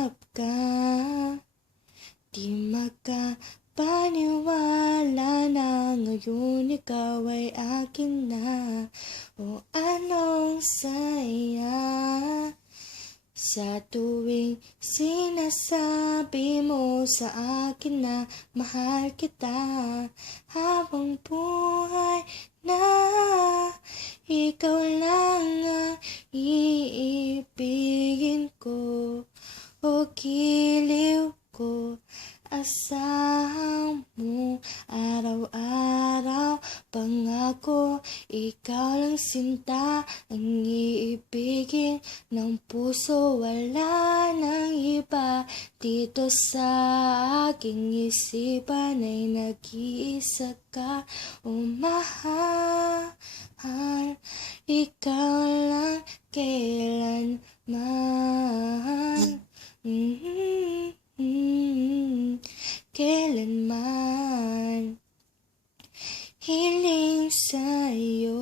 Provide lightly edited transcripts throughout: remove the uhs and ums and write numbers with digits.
hanap ka, di makapaniwala na ngayon ikaw ay akin na. O anong saya sa tuwing sinasabi mo sa akin na mahal kita, habang buhay na ikaw lang ang iibigin ko. O giliw ko, asahan mo araw-araw, pangako ikaw lang sinta ang iibigin ng puso, wala nang iba dito sa aking isipan ay nag-iisa ka. O mahal, ikaw lang kailanman, kailanman. Hiling sa'yo,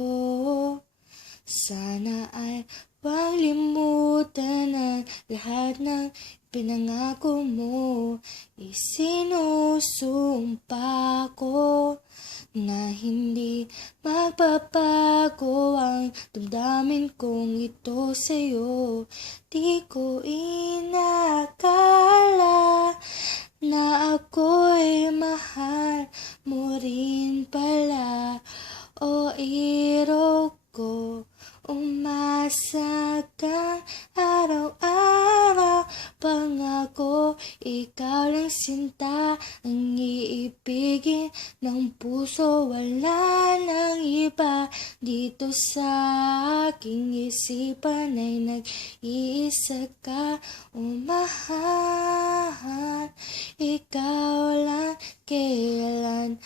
sana ay huwag limutan ang lahat ng pinangako mo. Isinusumpa ko na hindi magbabago ang damdamin kong ito sa'yo. Di ko inakala na ako'y mahal mo rin pala. O iro ko, umasa kang araw-araw, pangako ikaw lang sinta ang iibigin ng puso, wala nang iba dito sa aking isipan ay nag-iisa ka. O mahal, ikaw lang kailanman.